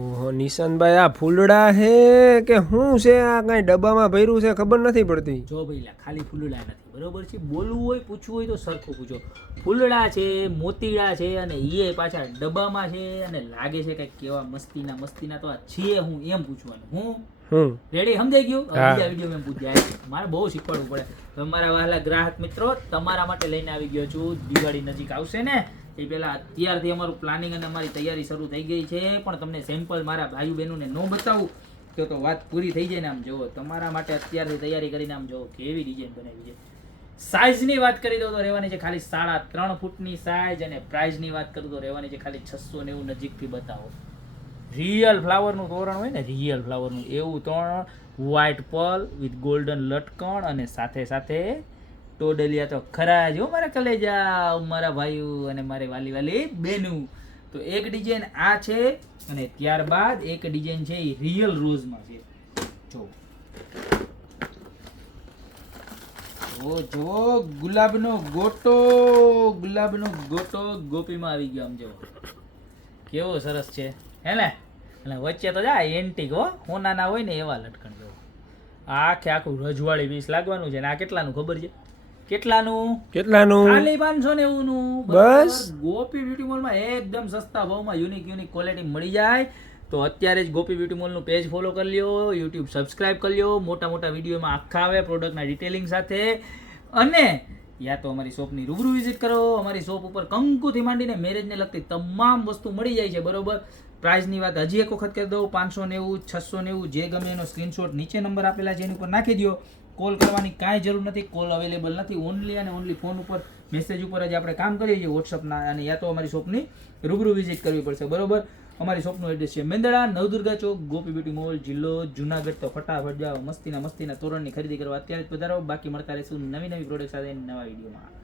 ઓહો નિશાંતભાઈ, આ ફૂલડા હે કે શું છે? આ કઈ ડબ્બામાં ભર્યું છે ખબર નથી પડતી. જો ભાઈ લા, ખાલી ફૂલડા નથી, બરોબર છે? બોલવું હોય પૂછવું હોય તો સરખું પૂછો. ફૂલડા છે, મોતીડા છે, અને એ પાછા ડબ્બામાં છે, અને લાગે છે કે કેવા મસ્તીના તો આ છે હું એમ પૂછવાનું. હું રેડી? સમજાઈ ગયું? બીજા વિડીયો એમ પૂછ્યા, મારે બહુ શીખવાડવું પડે. તો મારા વહાલા ગ્રાહક મિત્રો, તમારા માટે લઈને આવી ગયો છું. દિવાળી નજીક આવશે ને એ પહેલા અત્યારથી અમારું પ્લાનિંગ અને અમારી તૈયારી શરૂ થઈ ગઈ છે. પણ તમને સેમ્પલ મારા ભાઈઓ બહેનોને ન બતાવું તો વાત પૂરી થઈ જાય ને. આમ જુઓ, તમારા માટે અત્યારથી તૈયારી કરીને આમ જુઓ કેવી ડિઝાઇન બનાવી છે. સાઇઝની વાત કરી દઉં તો રહેવાની છે ખાલી 3.5 ફૂટની સાઇઝ, અને પ્રાઇઝની વાત કરું તો રહેવાની છે ખાલી 690 નજીકથી બતાવો. રિયલ ફ્લાવરનું તોરણ હોય ને, રિયલ ફ્લાવરનું એવું તોરણ, વ્હાઇટ પર્લ વિથ ગોલ્ડન લટકણ, અને સાથે ટોડલિયા તો ખરા જ હો મારા કલેજા, મારા ભાઈઓ અને મારે વાલી બેનું. તો એક ડિઝાઇન આ છે, અને ત્યારબાદ એક ડિઝાઇન છે એ રિયલ રોઝમાં છે. જો ગુલાબનો ગોટો ગોપીમાં આવી ગયો. આમ જો કેવો સરસ છે હે ને. એટલે વચ્ચે તો જા એન્ટિક હો, હોનાના હોય ને એવા લટકણ. જો આખું રજવાડી પીસ લાગવાનું છે. ને આ કેટલાનું ખબર છે? કેટલાનું? ખાલી 590 નું. બસ ગોપી બ્યુટી મોલમાં એકદમ સસ્તા ભાવમાં યુનિક ક્વોલિટી મળી જાય. તો અત્યારે જ ગોપી બ્યુટી મોલનું પેજ ફોલો કરી લ્યો, યુટ્યુબ સબસ્ક્રાઇબ કરી લ્યો. મોટા વિડીયોમાં આખા આવે પ્રોડક્ટના ડિટેલિંગ સાથે. અને યા તો અમારી શોપની રૂબરૂ વિઝિટ કરો. અમારી શોપ ઉપર કંકુથી માંડીને મેરેજને લગતી તમામ વસ્તુ મળી જાય છે, બરોબર? પ્રાઇસની વાત હજી એક વખત કરી દઉં, 590, 690, જે ગમે એનો સ્ક્રીનશોટ નીચે નંબર આપેલા છે એની ઉપર નાખી દો. કોલ કરવાની કાંઈ જરૂર નથી, કોલ અવેલેબલ નથી. ઓનલી અને ઓનલી ફોન ઉપર, મેસેજ ઉપર જ આપણે કામ કરીએ છીએ, વોટ્સઅપના. અને યા તો અમારી શોપની રૂબરૂ વિઝિટ કરવી પડશે, બરોબર? અમારી શોપનું એડ્રેસ છે મેંદડા, નવદુર્ગા ચોક, ગોપી બ્યુટી મોલ, જિલ્લો જુનાગઢ. તો ફટાફટ જાઓ, મસ્તીના તોરણની ખરીદી કરવા અત્યારે જ પધારો. બાકી મળતા રહેશું નવી પ્રોડક્ટ સાથે નવા વિડીયોમાં.